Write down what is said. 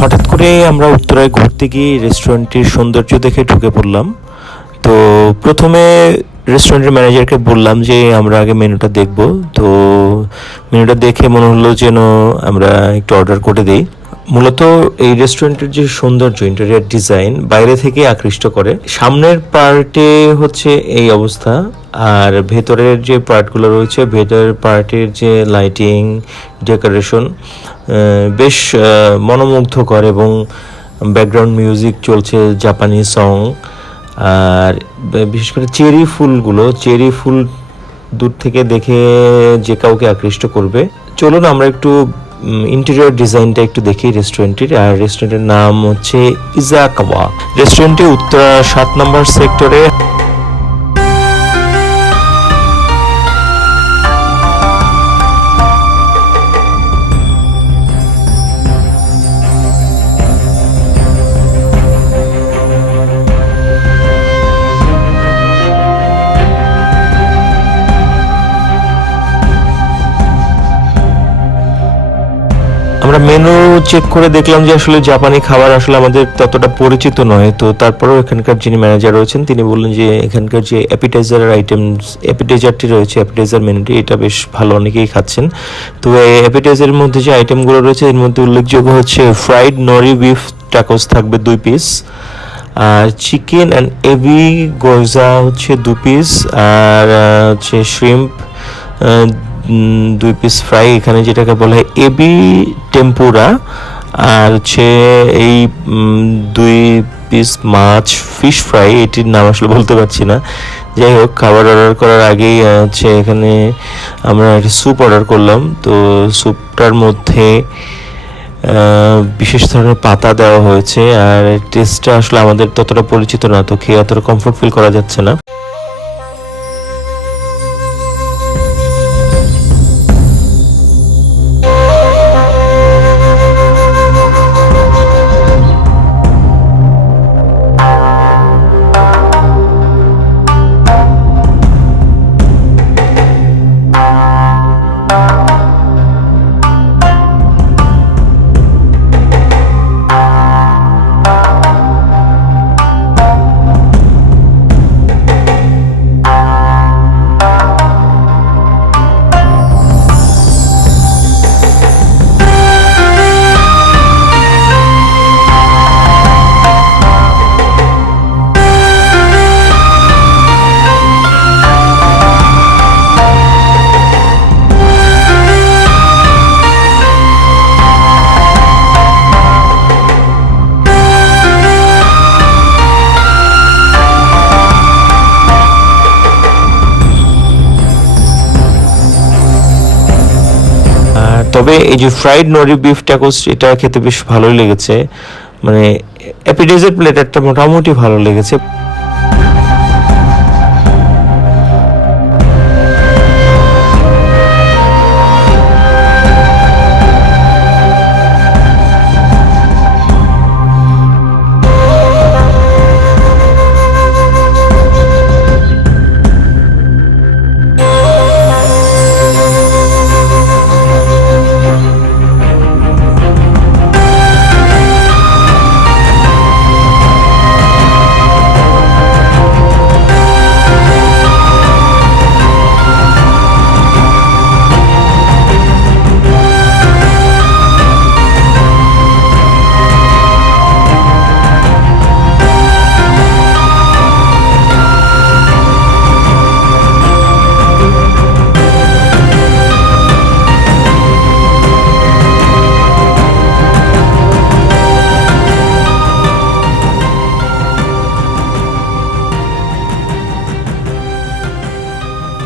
হঠাৎ করে আমরা উত্তরায় ঘুরতে গিয়ে রেস্টুরেন্টটির সৌন্দর্য দেখে ঢুকে পড়লাম। তো প্রথমে রেস্টুরেন্টের ম্যানেজারকে বললাম যে আমরা আগে মেনুটা দেখব। তো মেনুটা দেখে মনে হলো যেন আমরা একটু অর্ডার করে দিই। মূলত এই রেস্টুরেন্টের যে সৌন্দর্য, ইন্টেরিয়ার ডিজাইন বাইরে থেকে আকৃষ্ট করে। সামনের পার্টে হচ্ছে এই অবস্থা, আর ভেতরের যে পার্টগুলো রয়েছে, ভেতরের পার্টের যে লাইটিং, ডেকোরেশন বেশ মনোমুগ্ধকর, এবং ব্যাকগ্রাউন্ড মিউজিক চলছে জাপানি সং। আর বিশেষ করে চেরি ফুল দূর থেকে দেখে যে কাউকে আকৃষ্ট করবে। চলুন আমরা একটু ইন্টেরিয়র ডিজাইনটা একটু দেখি রেস্টুরেন্টের। আর রেস্টুরেন্টের নাম হচ্ছে ইজাকাওয়া। রেস্টুরেন্টটি উত্তরা 7 নম্বর সেক্টরে। আমরা মেনু চেক করে দেখলাম যে আসলে জাপানি খাবার আসলে আমাদের ততটা পরিচিত নয়। তো তারপরেও এখানকার যিনি ম্যানেজার রয়েছেন তিনি বললেন যে এখানকার যে অ্যাপিটাইজারটি রয়েছে, অ্যাপিটাইজার মেনুটি, এটা বেশ ভালো, অনেকেই খাচ্ছেন। তো এই অ্যাপিটাইজারের মধ্যে যে আইটেমগুলো রয়েছে এর মধ্যে উল্লেখযোগ্য হচ্ছে ফ্রাইড নরি বিফ টাকোস থাকবে 2 পিস, আর চিকেন অ্যান্ড এবি গোজা হচ্ছে 2 পিস, আর হচ্ছে শ্রিম্প 2 পিস ফ্রাই, এখানে যেটাকে বলা হয় এবি টেম্পুরা, আর হচ্ছে এই 2 পিস মাছ ফিশ ফ্রাই, এটির নাম আসলে বলতে পারছি না। যাই হোক, খাবার অর্ডার করার আগেই হচ্ছে এখানে আমরা একটা স্যুপ অর্ডার করলাম। তো স্যুপটার মধ্যে বিশেষ ধরনের পাতা দেওয়া হয়েছে, আর টেস্টটা আসলে আমাদের ততটা পরিচিত না, তো খেয়ে অতটা কমফোর্ট ফিল করা যাচ্ছে না। তবে এই যে ফ্রাইড নরি বিফ ট্যাকোস, এটা খেতে বেশ ভালোই লেগেছে। মানে অ্যাপিটাইজার প্লেটারটা মোটামুটি ভালো লেগেছে।